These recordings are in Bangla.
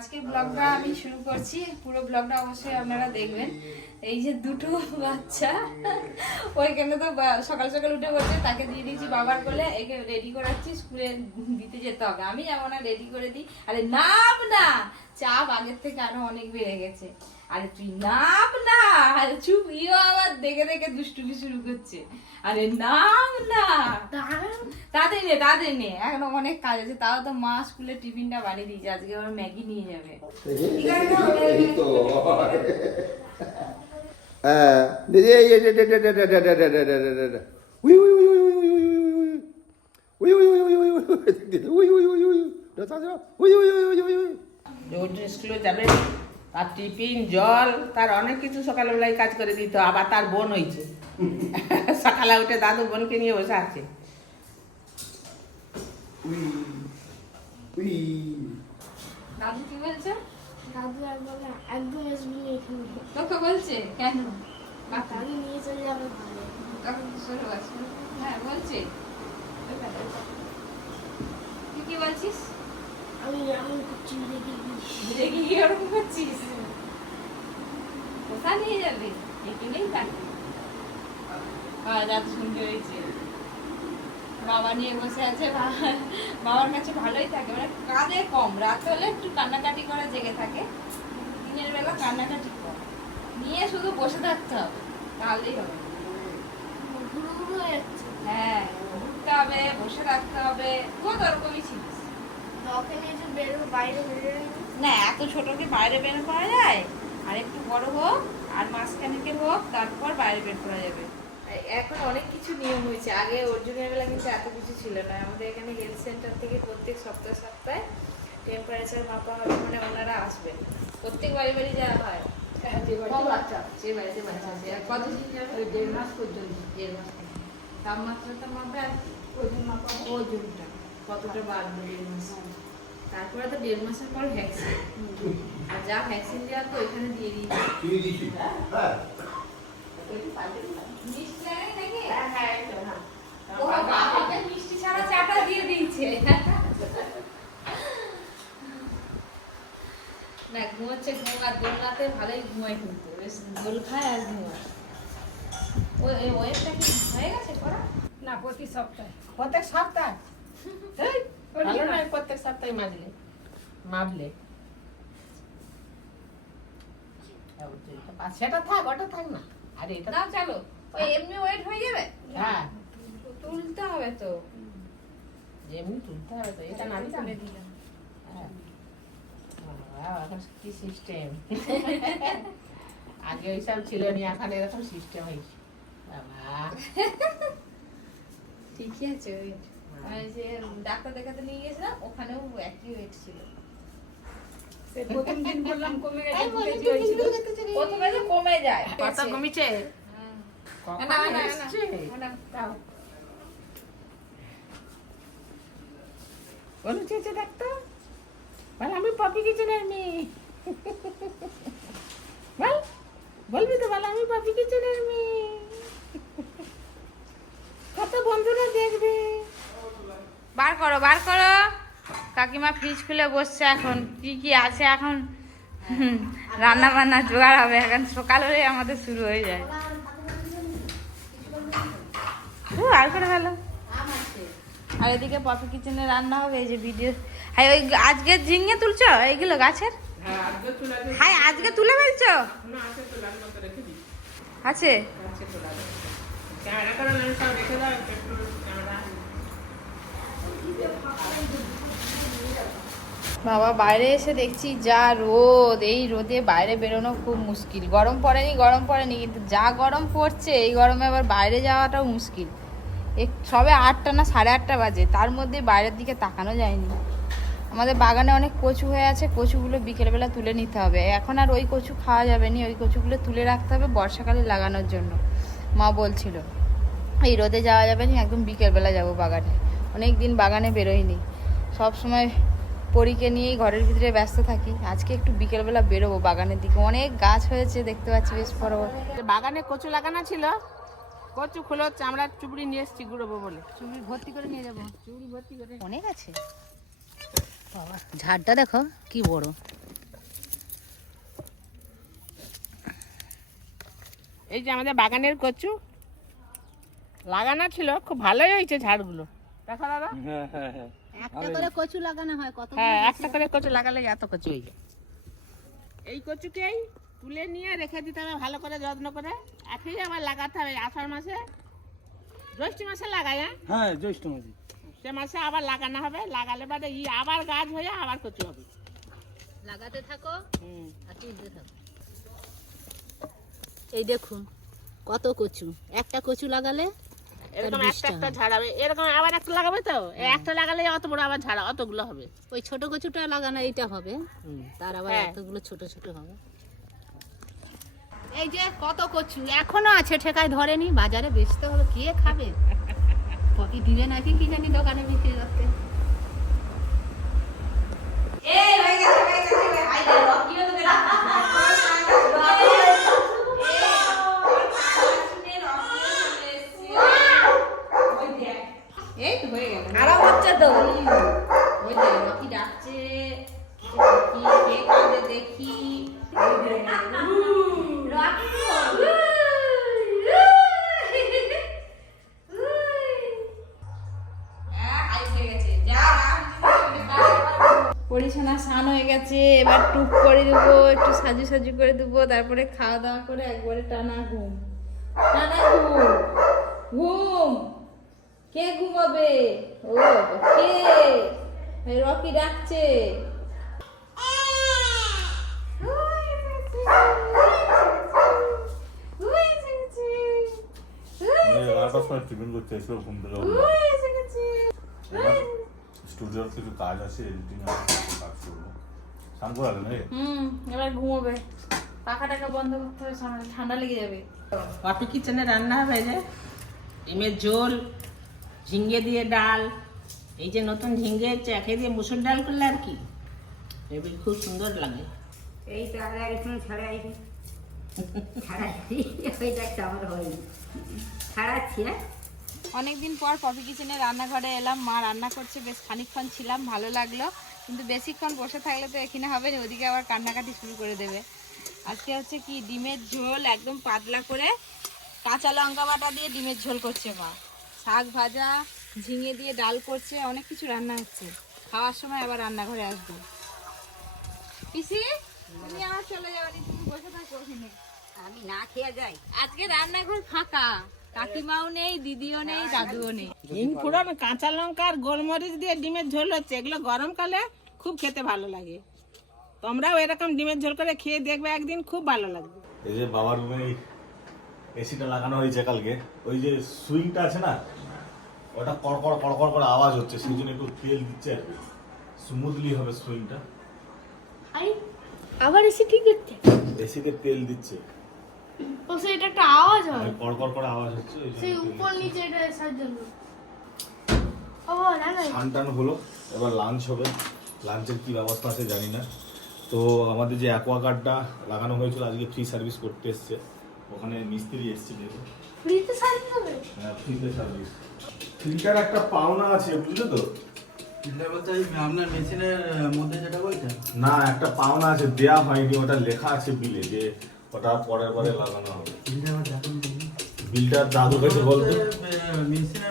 আজকে ব্লগটা আমি শুরু করছি, পুরো ব্লগটা অবশ্যই আপনারা দেখবেন। এই যে দুটো বাচ্চা ওইখানে তো সকাল সকাল উঠে বসে, তাকে দিয়ে দিয়েছি বাবার কোলে, একে রেডি করাচ্ছি, স্কুলে দিতে যেতে হবে। আমি যাবো না, রেডি করে দিই। আরে নাম না, চাপ আগের থেকে আরো অনেক বেড়ে গেছে। আরে তুই নাম না, আরে চুপ, ইও আবার দেখে দেখে দুষ্টুমি শুরু করছে। আরে নাম না, তাদের নে এখন অনেক কাজ আছে। তাও তো মা স্কুলে টিফিনটা বানিয়ে দিয়েছে, আজকে ওরা ম্যাগি নিয়ে যাবে। স্কুলে যাবে, তার টিফিন জল, তার অনেক কিছু সকালবেলায় কাজ করে দিত। আবার তার বোন হয়েছে, সকালে উঠে দাদু বোনকে নিয়ে বসে আছে। দাদু কি বলছে? দাদু একদম আসবি না এখানে। তোকে বলছে কেন? দাদু নিয়ে চলে যাবে ঘরে। তখন সরে আসবে। হ্যাঁ বলছে। তুই কি বলছিস? আমি এমন করছি দেখি রেগে গিয়ে ওরকম করছিস? কোথা নিয়ে যাবে? এখানেই থাকবে। দাদু শুনতে হয়েছে, বাবা নিয়ে বসে আছে। বাবার কাছে ভালোই থাকে, মানে কাঁদে কম। রাত হলে একটু কান্নাকাটি করে জেগে থাকে, দিনের বেলা কান্নাকাটি কম। নিয়ে শুধু বসে থাকতে হবে, তাহলেই হবে। ঘুরু ঘুরু হয়ে যাচ্ছে। হ্যাঁ, ঘুরতে হবে, বসে থাকতে হবে। তুইও তো ওরকমই ছিলিস। ওকে নিয়ে যে বাইরে বেরোয় না, এত ছোটকে বাইরে বের করা যায়? আর একটু বড় হোক, আর মাঝখানেকের হোক, তারপর বাইরে বের করা যাবে। এখন অনেক কিছু নিয়ম হয়েছে। আগে অর্জুনের বেলা কিন্তু এত কিছু ছিল না। আমাদের এখানে হেলথ সেন্টার থেকে প্রত্যেক সপ্তাহে সপ্তাহে টেম্পারেচার মাপা হবে, মানে ওনারা আসবেন। প্রত্যেক বাড়ি বাড়ি যাওয়া হয়। যে বাড়িতে বাচ্চা আছে। আর কতদিন যাবে? 1.5 মাস পর্যন্ত। 1.5 মাস পর্যন্ত। তাপমাত্রাটা মাপবে, আর ওজন মাপা, ওজনটা কতটা বাড়বে 1.5 মাস। তারপরে তো 1.5 মাসের পর ভ্যাকসিন। আর যা ভ্যাকসিন দেওয়া তো এখানে দিয়ে দিয়েছে। মিষ্টি লাগে নাকি? ও বাবা, মিষ্টি ছাড়া চাটা দিয়ে দিয়েছে। না, ঘুমোচ্ছে, ঘুম। আর দোলনাতে ভালোই ঘুমায়, কিন্তু বেশ দোল খায় আর ঘুমায়। ওই ওয়েবটা কি হয়ে গেছে করা? না, প্রত্যেক সপ্তাহে। ভালো নয় প্রত্যেক সপ্তাহে মাপলে। সেটা থাক, ওটা থাক না। আরে এটা নাও চলো, ওই এমনি ওয়েট হয়ে যাবে। হ্যাঁ, তুলতে হবে তো। এমনি তুলতে হবে তো। এটা না তুলে দিলাম। কি সিস্টেম! আগে ওইসব ছিল না, এখন এরকম সিস্টেম হয়েছে। ঠিকই আছে ওয়েট। আমি যে ডাক্তার দেখাতে নিয়ে গেছিলাম, ওখানেও একই ওয়েট ছিল। প্রথম দিন বললাম কমে গেছে, প্রথমে তো কমে যায়। কত কমেছে? না, না, না, না। বলো চেয়েছে দেখতো, বল আমি পপি কিচেনের মেয়ে। বল, বলবি তো, বল আমি পপি কিচেনের মেয়ে। কত বন্ধুরা দেখবে। বার করো, বার করো। কাকিমা ফ্রিজ খুলে বসছে। এখন কি কি আছে, এখন রান্না বান্না জোগাড় হবে। এখন সকাল হলে আমাদের শুরু হয়ে যায়। আর করে ভালো। আর এদিকে পপি কিচেনে রান্না হবে। এই যে ভিডিও, হ্যাঁ, ওই আজকে ঝিঙে তুলছো এইগুলো গাছের? হ্যাঁ, আজকে তুলা দিয়ে, হ্যাঁ, আজকে তুলে ফেলছো? না আছে তোলার মতো রেখে দিই। আছে। আছে তোলা দিয়ে। ক্যামেরা করে না সব রেখে দাও, একটু ক্যামেরা। বাবা, বাইরে এসে দেখছি যা রোদ। এই রোদে বাইরে বেরোনো খুব মুশকিল। গরম পড়েনি, কিন্তু যা গরম পড়ছে এই গরমে আবার বাইরে যাওয়াটাও মুশকিল। সবে 8টা না 8:30 বাজে, তার মধ্যে বাইরের দিকে তাকানো যায়নি। আমাদের বাগানে অনেক কচু হয়ে আছে, কচুগুলো বিকেলবেলা তুলে নিতে হবে। এখন আর ওই কচু খাওয়া যাবে না, ওই কচুগুলো তুলে রাখতে হবে বর্ষাকালে লাগানোর জন্য। মা বলছিল এই রোদে যাওয়া যাবে না, একদম বিকেলবেলা যাবো বাগানে। অনেক দিন বাগানে বেরোয়নি, সব সময় পরীকে নিয়েই ঘরের ভিতরে ব্যস্ত থাকি। আজকে একটু বিকেলবেলা বেরোবো বাগানের দিকে। অনেক গাছ হয়েছে, দেখতে পাচ্ছি বেশ বড় বড়। বাগানে কচু লাগানো ছিল, কচু খুলে আমরা চুবড়ি নিয়ে এসেছি গুঁড়োবো বলে। চুড়ি ভর্তি করে নিয়ে যাবো। চুবড়ি ভর্তি করে অনেক আছে বাবা। ঝাড়টা দেখো কি বড়। এই যে আমাদের বাগানের কচু লাগানো ছিল, খুব ভালোই হয়েছে ঝাড়গুলো, দেখো দাদা। একটা করে কচু লাগানো হয় কত? হ্যাঁ, একটা করে কচু লাগালে এত কচু হয়ে যায়। এই কচুকেই তুলে নিয়ে রেখে দিতে হবে ভালো করে যত্ন করে, একই আবার লাগাতে হবে আষাঢ় মাসে, জ্যৈষ্ঠ মাসে লাগায়। হ্যাঁ জ্যৈষ্ঠ মাসে। সে মাসে আবার লাগানো হবে, লাগালে বাদে আবার গাছ হয়ে আবার কচু হবে। লাগাতে থাকো হুম। আর তুলতে থাকো। এই দেখুন কত কচু, একটা কচু লাগালে এরকম একটা একটা ঝাড় হবে, এরকম আবার একটা লাগাবে তো, এই একটা লাগালে অত বড় আবার ঝাড় অতগুলো হবে। ওই ছোট কচুটা লাগানো এইটা হবে, তার আবার হ্যাঁ। এতগুলো ছোট ছোট হবে। এই যে কত কচু এখনো আছে, ঠেকায় ধরেনি, বাজারে বেচতে হবে, কে খাবে? কত দিবে নাকি কি জানি দোকানে বিক্রি করতে। এই তো হয়ে গেল, আরাম হচ্ছে তো। ওই যে রকি ডাকছে, রকি কে কাঁদে দেখি। পরিছানা স্নান হয়ে গেছে, এবার টুক করে দেবো, একটু সাজু সাজু করে দেবো, তারপরে খাওয়া দাওয়া করে একবারে টানা ঘুম। টানা ঘুম ঘুম। কে ঘুমাবে? ও কে? রকি ডাকছে। টিফিন করতে এসে ঘুম থেকে স্টুডিওর কিছু কাজ আছে, এডিটিং আছে, কাজ করবো। স্নান করা গেল নাকি? এবার ঘুমোবে, পাখা টাকা বন্ধ করতে হবে, ঠান্ডা লেগে যাবে। পপি কিচেনে রান্না হবে, যে ডিমের ঝোল, ঝিঙ্গে দিয়ে ডাল, এই যে নতুন ঝিঙ্গে চাকে দিয়ে মুসুর ডাল করলে আর কি এবার খুব সুন্দর লাগে। এই তো আর একটু ছাড়াইছি ওই দেখতে আমার হয়নি, ছাড়াচ্ছি। অনেকদিন পর পপি কিচেনে রান্নাঘরে এলাম, মা রান্না করছে, বেশ খানিকক্ষণ ছিলাম, ভালো লাগলো, কিন্তু বেশিক্ষণ বসে থাকলে তো এখানে হবে না, ওদিকে আবার কান্নাকাটি শুরু করে দেবে। আজকে হচ্ছে কি ডিমের ঝোল, একদম পাতলা করে কাঁচা লঙ্কা বাটা দিয়ে ডিমের ঝোল করছে মা, শাক ভাজা, ঝিঙে দিয়ে ডাল করছে, অনেক কিছু রান্না হচ্ছে। খাওয়ার সময় আবার রান্নাঘরে আসবো। পিসি তুমি আবার চলে যাবে, তুমি বসে থাকো ওখানে, আমি না খেয়ে যাই। আজকে রান্নাঘর ফাঁকা, কাকিমাও নেই, দিদিও নেই, দাদুও নেই। হিং ফোড়ন, কাঁচা লঙ্কা আর গোলমরিচ দিয়ে ডিমের ঝোল হচ্ছে, এগুলো গরমকালে খুব খেতে ভালো লাগে। তোমরাও এরকম ডিমের ঝোল করে খেয়ে দেখবে একদিন, খুব ভালো লাগবে। এই যে বাবার রুমে এসিটা লাগানো হয়েছে কালকে, ওই যে সুইংটা আছে না, ওটা কড়কড় কড়কড় করে আওয়াজ হচ্ছে, সেই জন্য একটু তেল দিচ্ছে আর কি, স্মুথলি হবে সুইংটা। আবার এসে ঠিক করতে এসিতে তেল দিচ্ছে, ও সেটা একটা আওয়াজ হয়, কড়কড় করে আওয়াজ হচ্ছে, ওই সেই জন্য উপর নিচে এটা এসার জন্য। ও না না টান হলো। এবার লাঞ্চ হবে, লাঞ্চের কি ব্যবস্থা আছে জানি না। তো আমাদের যে অ্যাকোয়াগার্ডটা লাগানো হয়েছিল, আজকে ফ্রি সার্ভিস করতে এসছে, ওখানে মিস্ত্রি এসছে, দেখো। ফ্রিতে সার্ভিস হবে? হ্যাঁ, ফ্রিতে সার্ভিস। ফিল্টার একটা পাওনা আছে, বুঝলে তো? ফিল্টার বলতে আপনার মেশিনের মধ্যে যেটা বলছেন? না, একটা পাওনা আছে, দেয়া হয়নি, ওটা লেখা আছে বিলে যে ওটা পরের বারে লাগানো হবে। বিলটা দাদু কাছে বলতো,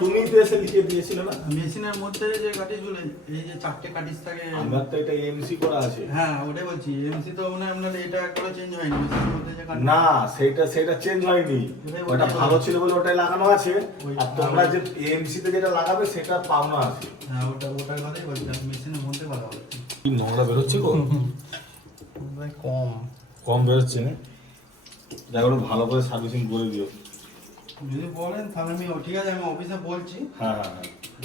তুমি তো এসে লিখে দিয়েছিলে না? মেশিনের মধ্যে যে কাটিজগুলো, এই যে 4টে কাটিজ থাকে, আমার তো এটা এমসি করা আছে। হ্যাঁ ওটাই বলছি, এমসি তো মনে হয় আপনার এটা একবারও চেঞ্জ হয়নি মেশিনের মধ্যে যে কাটিজ। না, সেটা চেঞ্জ হয়নি, ওটা ভালো ছিল বলে ওটাই লাগানো আছে। আর তোমরা যে এমসি তে যেটা লাগাবে সেটা পাওনা আছে। হ্যাঁ ওটার কথাই বলছিলাম, মেশিনের মধ্যে কথা বলছি। কি নোংরা বেরোচ্ছে গো? কম বেরোচ্ছে না? দেখো ভালো করে সার্ভিসিং করে দিও। যদি বলেন তাহলে আমি ঠিক আছে, আমি অফিসে বলছি। হ্যাঁ,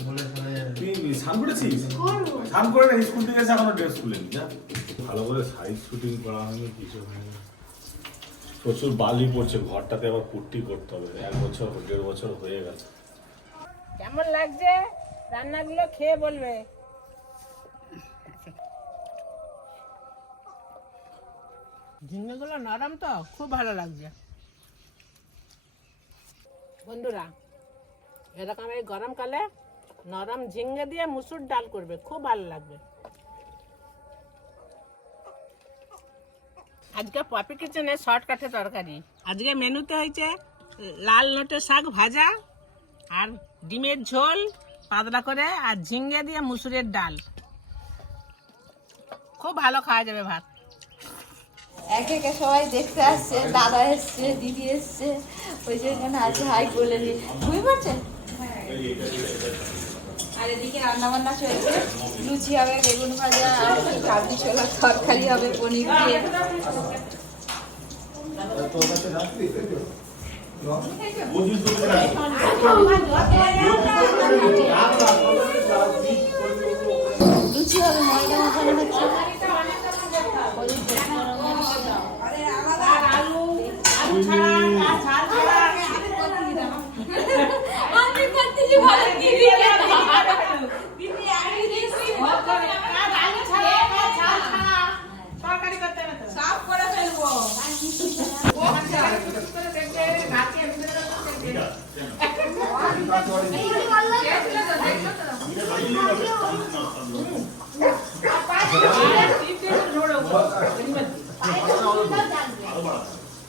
বলে তাহলে তুই স্নান করেছিস? স্নান করে না, স্কুল থেকে এসে এখনো ড্রেস খুলেনি। যা ভালো করে সাইজ শুটিং করা হয়নি, কিছু হয়নি। প্রচুর বালি পড়ছে, ঘরটাতে আবার পুট্টি করতে হবে, 1 বছর 1.5 বছর হয়ে গেছে। কেমন লাগছে রান্নাগুলো খেয়ে বলবে। ঝিঙ্গেগুলো নরম তো, খুব ভালো লাগছে। বন্ধুরা এরকম এই গরমকালে নরম ঝিঙ্গে দিয়ে মুসুর ডাল করবে, খুব ভালো লাগবে। আজকে পপি কিচেনের শর্টকাটে তরকারি। আজকে মেনুতে হয়েছে লাল নোটে শাক ভাজা আর ডিমের ঝোল পাতলা করে আর ঝিঙ্গে দিয়ে মুসুরের ডাল। খুব ভালো খাওয়া যাবে ভাত। একে একে সবাই দেখতে আসছে, দাদা এসছে, দিদি এসছে, ওই যে এখানে আছে হাই বলে দিয়ে বুঝতে পারছেন। আর এদিকে রান্না বান্না চলছে, লুচি হবে, বেগুন ভাজা আর কাবলি ছোলার তরকারি হবে পনির দিয়ে। লুচি হবে, ময়দা মাখানো হচ্ছে।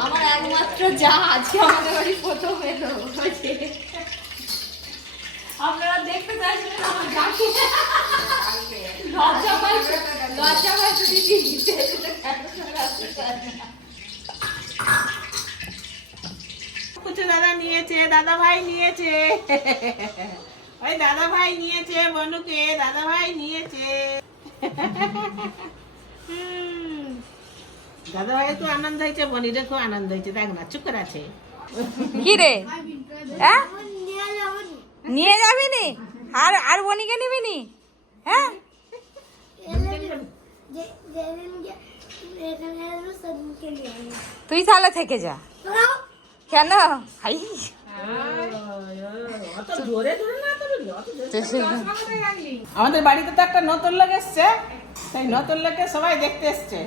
আমার একমাত্র যা আজকে আমাদের বাড়ি প্রথম এলো, আপনারা দেখতে চাইছিলেন আমার যাকে লজ্জা পাইছে দিদি। দাদা নিয়েছে, দাদা ভাই নিয়েছে, ওই দাদা ভাই নিয়েছে বনুকে, দাদা ভাই নিয়েছে। দাদা ভাই তো আনন্দ হয়েছে, বনিরে খুব আনন্দ হয়েছে। দেখ না চুপ করে আছে। কি রে নিয়ে যাবি নি? আর বনিকে নিবি নি? হ্যাঁ তুই তাহলে থেকে যা। কেন ভাই? আমাদের বাড়িতে তো একটা নতুন লোক এসছে, সেই নতুন লোককে সবাই দেখতে এসছে।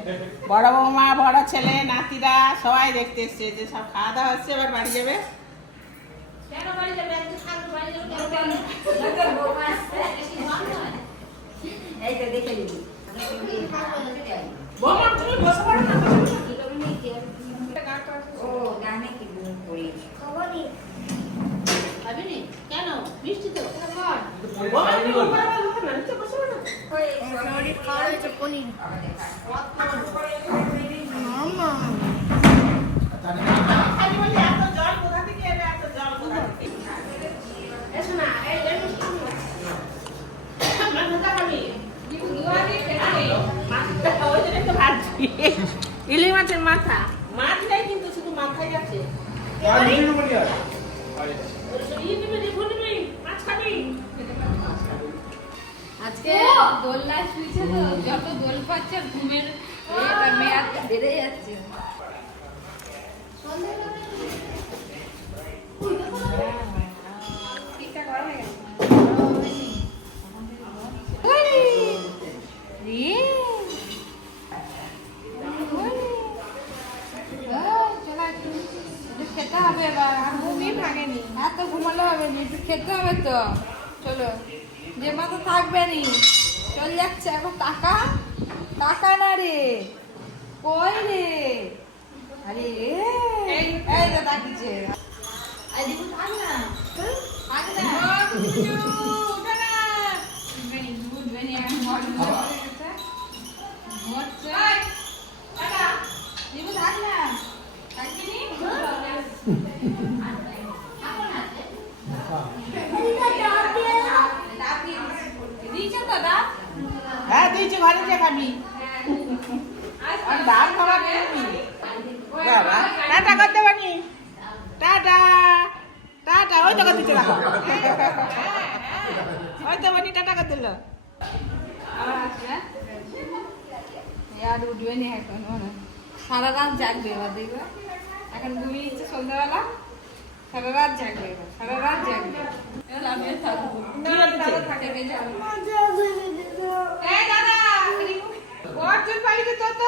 বড় বৌমা, বড় ছেলে, নাতিরা সবাই দেখতে এসছে। যে সব খাওয়া দাওয়া হচ্ছে, এবার বাড়ি যাবে। বৌমা তুমি বসে পড়ো না। কেন মিষ্টি তো ইলিশ মাছের মাথা। মাছ নেই কিন্তু শুধু মাথাই আছে। আজকে দোলনায় শুয়েছে তো, যত দোল পাচ্ছে ঘুমের মেয়াদ বেড়ে যাচ্ছে। খেতে হবে এবার, ঘুমই ভাঙেনি, এত ঘুমালে হবে না, একটু খেতে হবে তো। চলো, যে মাথা থাকবে নি, চল যাচ্ছে এখন। টাকা টাকা না রে, কই রে? আরে এই তো ডাকিছে। থাক না, থাক না, উঠে না, উঠবে নি, এখন থাক না, থাকবি নি? হ্যাঁ দিয়েছি, ঘরে যে খাবি। ডাল খাওয়া বাবা, টাটা করতে পারি। টাটা টাটা, ওই তো করতে রাখো, ওই তো বানি টাটা করে দিল। আর উঠবে নি এখন, সারা রাত জাগবে এবার দেখবে। এখন ঘুমিয়েছে সন্ধ্যাবেলা, সারা রাত জাগবে এবার, সারা রাত জাগবে। আমিও থাকবো, থাকে বেজে। দাদা ওর জন্য পালিয়ে তো